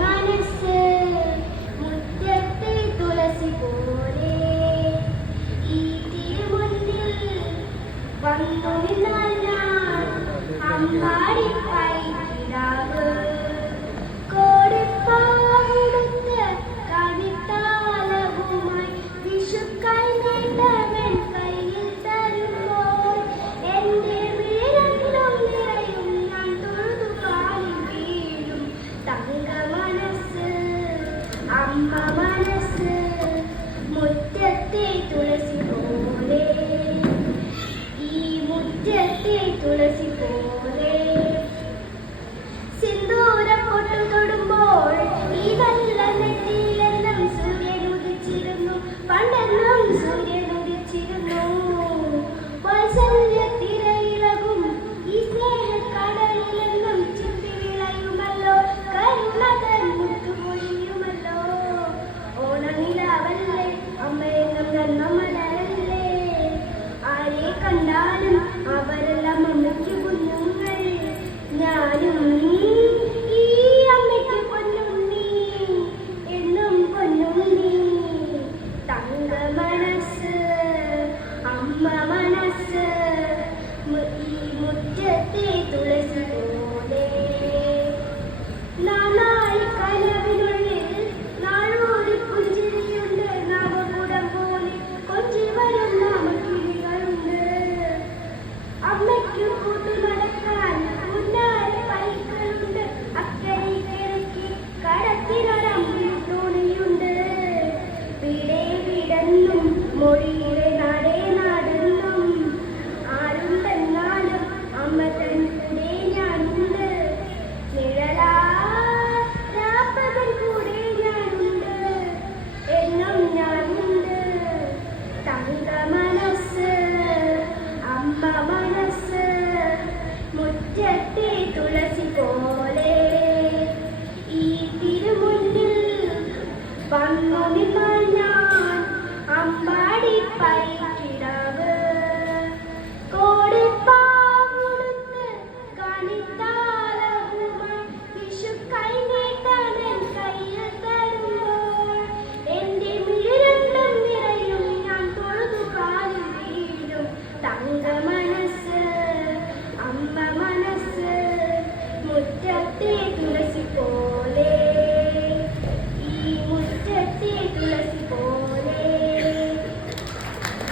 മനസ്സ് മുറ്റത്തെ തുളസി പോലെ ഈ തിരുമുന്നിൽ വന്നു നിന്നാൽ ഞാൻ അമ്പാടി പൈകിടാവ് കോടിപ്പാടുത്ത് കണിത്താലവുമായി വിഷുക്കൈ നീട്ടവൻ കയ്യിൽ തരുമ്പോൾ എന്റെ വീരങ്ങളും നിറയും ഞാൻ തൊഴുതു കാലിൽ വീഴും തങ്ക മനസ്സ് അമ്മ മനസ്സ് മുറ്റത്തെ തുളസി പോലെ ഈ മുറ്റത്തെ തുളസി